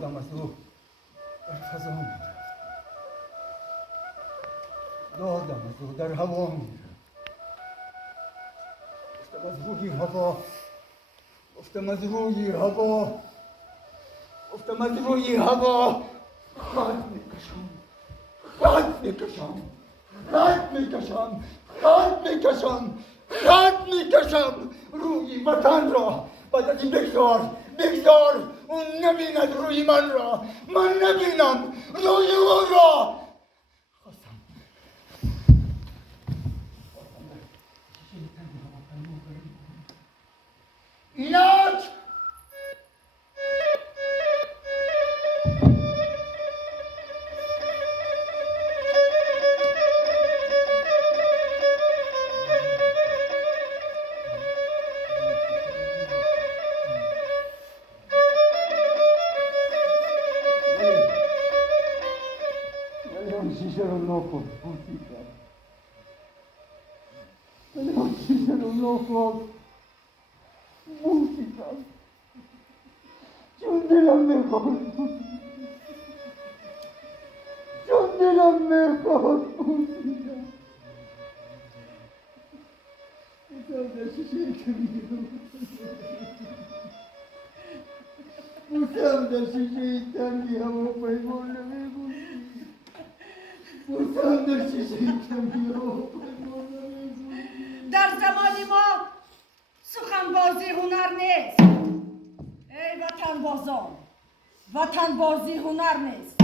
دادم از او در فضا میرفت، دادم از او در هوا میرفت. گفتم از روی هوا، گفتم از روی هوا، گفتم از روی هوا خط میکشم، خط میکشم، خط میکشم، خط میکشم، خط میکشم روی وطن را. بعد از این بگذار، بگذار اون نبیند روی من را، من نبینم روی او را. خواستم اینک شیشه رو نخور بوسیدم، ولی اون شیشه رو نخور بوسیدم، چون دلم میخواد، چون دلم میخواد بوسیدم. بوسم در شیشه کمیرو، بوسم در شیشه تنگی هواپیما نمیبوسی، بوسم در شیشه تنگی هواپیما نمیبوسی. در زمان ما سخنبازی هنر نیست. ای وطن بازان، وطن بازی هنر نیست.